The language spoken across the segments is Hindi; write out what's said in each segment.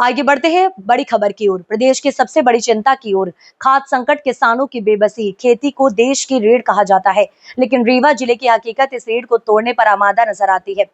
आगे बढ़ते हैं बड़ी खबर की ओर। प्रदेश की सबसे बड़ी चिंता की ओर। खाद्य संकट, किसानों की बेबसी। खेती को देश की रीढ़ कहा जाता है, लेकिन रीवा जिले की हकीकत इस रीढ़ को तोड़ने पर आमादा नजर आती है।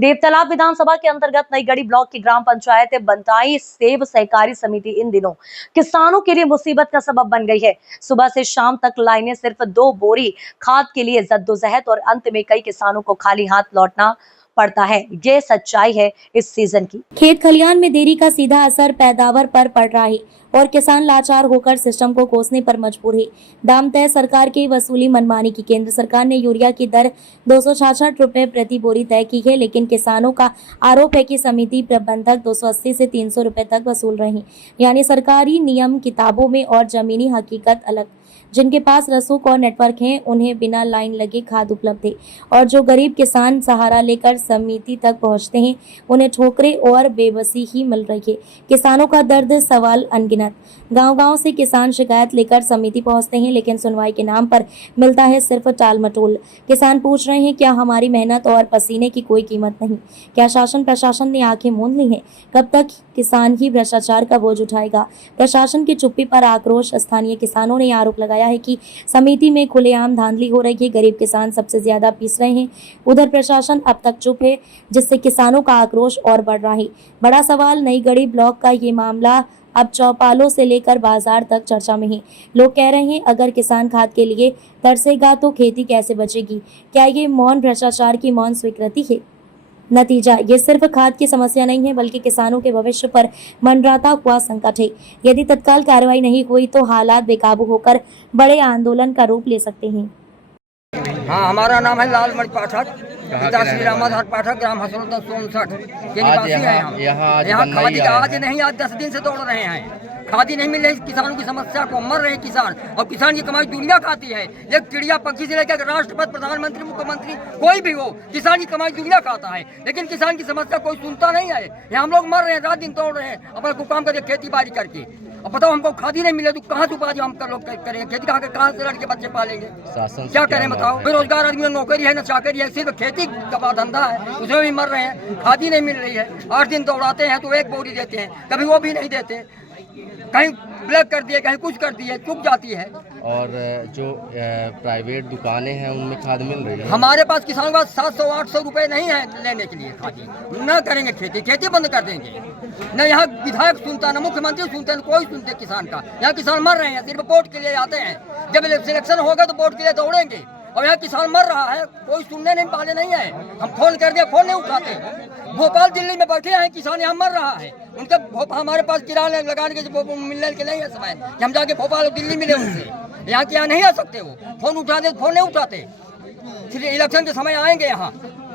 देवतालाब विधानसभा के अंतर्गत नईगढ़ी ब्लॉक की ग्राम पंचायत बनताई सेब सहकारी समिति इन दिनों किसानों के लिए मुसीबत का सबब बन गई है। सुबह से शाम तक लाइनें सिर्फ 2 बोरी खाद के लिए जद्दोजहद और अंत में कई किसानों को खाली हाथ लौटना पड़ता है। ये सच्चाई है इस सीजन की। खेत खलियान में देरी का सीधा असर पैदावार पर पड़ रहा है और किसान लाचार होकर सिस्टम को कोसने पर मजबूर है। दाम तय सरकार की वसूली मनमानी की। केंद्र सरकार ने यूरिया की दर 266 रुपए प्रति बोरी तय की है, लेकिन किसानों का आरोप है कि समिति प्रबंधक 280 से 300 रुपए तक वसूल रहे हैं। यानी सरकारी नियम किताबों में और जमीनी हकीकत अलग। जिनके पास रसूख और नेटवर्क हैं, उन्हें बिना लाइन लगे खाद उपलब्ध है, और जो गरीब किसान सहारा लेकर समिति तक पहुंचते हैं, उन्हें ठोकरें और बेबसी ही मिल रही है। किसानों का दर्द सवाल अनगिनत। गांव-गांव से किसान शिकायत लेकर समिति पहुंचते हैं, लेकिन सुनवाई के नाम पर मिलता है सिर्फ टाल मटोल। किसान पूछ रहे हैं, क्या हमारी मेहनत और पसीने की कोई कीमत नहीं? क्या शासन प्रशासन ने आंखें मूंद ली हैं? कब तक किसान ही भ्रष्टाचार का बोझ उठाएगा? प्रशासन की चुप्पी पर आक्रोश। स्थानीय किसानों ने आरोप लगाया है कि समिति में खुलेआम धांधली हो रही है। गरीब किसान सबसे ज्यादा पीस रहे हैं। उधर प्रशासन अब तक चुप है, जिससे किसानों का आक्रोश और बढ़ रहा है। बड़ा सवाल, नईगढ़ी ब्लॉक का ये मामला अब चौपालों से लेकर बाजार तक चर्चा में है। लोग कह रहे हैं, अगर किसान खाद के लिए तरसेगा तो खेती कैसे बचेगी? क्या ये मौन भ्रष्टाचार की मौन स्वीकृति है? नतीजा, ये सिर्फ खाद की समस्या नहीं है, बल्कि किसानों के भविष्य पर मंडराता हुआ संकट है। यदि तत्काल कार्रवाई नहीं हुई तो हालात बेकाबू होकर बड़े आंदोलन का रूप ले सकते हैं। हाँ, हमारा नाम है लालमणि पाठक, पिता श्री रामाधार पाठक, ग्राम हसनोदा 64 के निवासी हैं हम। यहाँ खादी आज नहीं, आज 10 दिन से दौड़ रहे हैं। खादी नहीं मिल रही, किसानों की समस्या को मर रहे किसान, और किसान की कमाई दुनिया खाती है। एक चिड़िया पक्षी से लेकर राष्ट्रपति, प्रधानमंत्री, मुख्यमंत्री कोई भी हो, किसान की कमाई दुनिया खाता है, लेकिन किसान की समस्या कोई सुनता नहीं है। यहाँ हम लोग मर रहे हैं, रात दिन दौड़ रहे हैं अपना काम करके, खेती बाड़ी करके। अब बताओ, हमको खादी नहीं मिले तो कहाँ से उपार्जन हम लोग करेंगे? खेती कहाँ से लड़के बच्चे पालेंगे? क्या करें बताओ? बेरोजगार आदमी, नौकरी है न चाकरी है, सिर्फ खेती का धंधा है, उसमें भी मर रहे हैं। खादी नहीं मिल रही है। 8 दिन दौड़ाते हैं तो 1 बोरी देते हैं, कभी वो भी नहीं देते। कहीं ब्लैक कर दिए, कहीं कुछ कर दिए, चुप जाती है। और जो प्राइवेट दुकानें हैं उनमें खाद मिल रही है? हमारे पास किसानों के पास 700-800 रुपए नहीं है लेने के लिए खादी। न करेंगे खेती, खेती बंद कर देंगे। न यहाँ विधायक सुनता, न मुख्यमंत्री सुनते, न कोई सुनते किसान का। यहाँ किसान मर रहे हैं, सिर्फ वोट के लिए आते हैं। जब सिलेक्शन होगा तो वोट के लिए दौड़ेंगे, और यहाँ किसान मर रहा है, कोई सुनने नहीं वाले नहीं है। हम फोन कर दिया, फोन नहीं उठाते। भोपाल दिल्ली में बैठे हैं किसान, यहाँ मर रहा है। उनके हमारे पास किराया लगाने के मिलने के नहीं है समय कि हम जाके भोपाल और दिल्ली मिले उनसे। यहाँ के यहाँ नहीं आ सकते, वो फोन उठाते, फोन नहीं उठाते। फिर इलेक्शन के समय आएंगे यहाँ,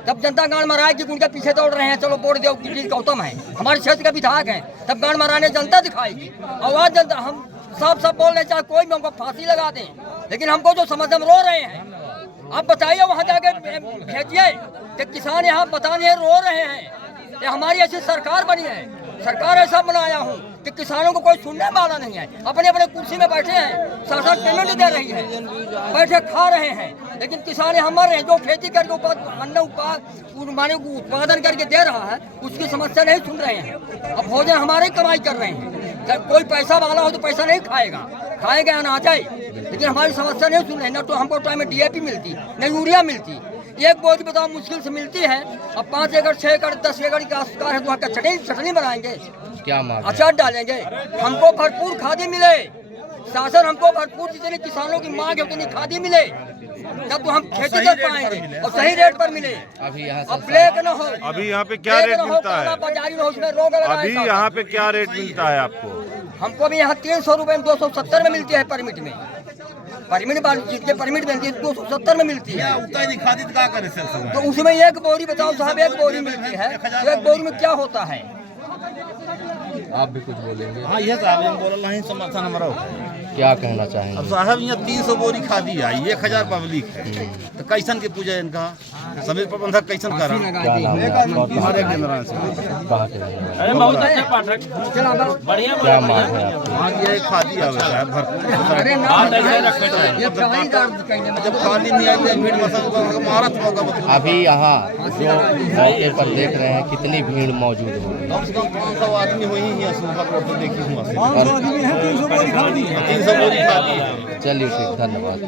तब जनता गांड मराएगी, उनके पीछे दौड़ रहे हैं, चलो वोट दो, गौतम है हमारे क्षेत्र का विधायक है, तब गांड मराने जनता दिखाएगी। आवाज जनता, हम साफ बोल रहे, चाहे कोई भी हमको फांसी लगा दें, लेकिन हमको जो समझ हम रो रहे हैं। आप बताइए, वहाँ जाके भेजिए कि किसान यहाँ बताने रो रहे हैं कि हमारी ऐसी सरकार बनी है, सरकार ऐसा बनाया हूँ कि किसानों को कोई सुनने वाला नहीं है। अपने अपने कुर्सी में बैठे हैं, सरकार पेमेंट दे रही है, बैठे खा रहे हैं, लेकिन किसान यहाँ मर रहे हैं। जो खेती करके उत्पादन करके दे रहा है, उसकी समस्या नहीं सुन रहे हैं। अब भोजन हमारे कमाई कर रहे हैं। कोई पैसा वाला हो तो पैसा नहीं खाएगा, खाएगा अनाज है, लेकिन हमारी समस्या नहीं सुन रहे। न तो हमको टाइम में DAP मिलती, न यूरिया मिलती। 1 बोरी बताओ मुश्किल से मिलती है। अब 5 एकड़, 6 एकड़, 10 एकड़ का आस्कार है, तो वहाँ चटनी बनाएंगे, क्या मांग? अचार डालेंगे। हमको भरपूर खादी मिले, शासन हमको भरपूर, जितनी किसानों की मांग है उतनी खादी मिले, तब तो हम खेती कर पाएंगे और सही रेट पर मिले। अभी यहाँ अब ब्लैक न हो। अभी यहाँ पे क्या रेट मिलता है? बाजारी न हो, उसमें रोग लगाए। अभी यहाँ पे क्या रेट मिलता है आपको? हमको भी यहाँ 300 रुपए में 270 में मिलती है परमिट में। जिसके परमिट मिलती है 270 में मिलती है। तो उसमें 1 बोरी बताओ साहब, 1 बोरी मिलती है, तो 1 बोरी में क्या होता है? आप भी कुछ बोलेंगे? हाँ, ये साहब बोलना ही समर्थन हमारा होता है। क्या कहना चाहेंगे? अब साहब यहाँ 300 बोरी खादी आई, 1000 पब्लिक है, तो कैसन के पूजा इनका? समिति प्रबंधक कैसन कर रहा क्या नाम है आपका और हमारे कहाँ केंद्र से कहाँ के रहने वाले? अरे बहुत अच्छे पाठक क्या मांग है आपकी? हाँ ये खादी आवे है भरपूर अरे ना ये पहली जब खादी नहीं आई तो भीड़ मसल महारत होगा अभी यहाँ जो मौके पर देख रहे हैं कितनी भीड़ मौजूद होगी? कम से कम 500 आदमी हुई ही है सुबह रोड पे देखी हूँ 300 300 बोरी खादी है। चलिए ठीक, धन्यवाद।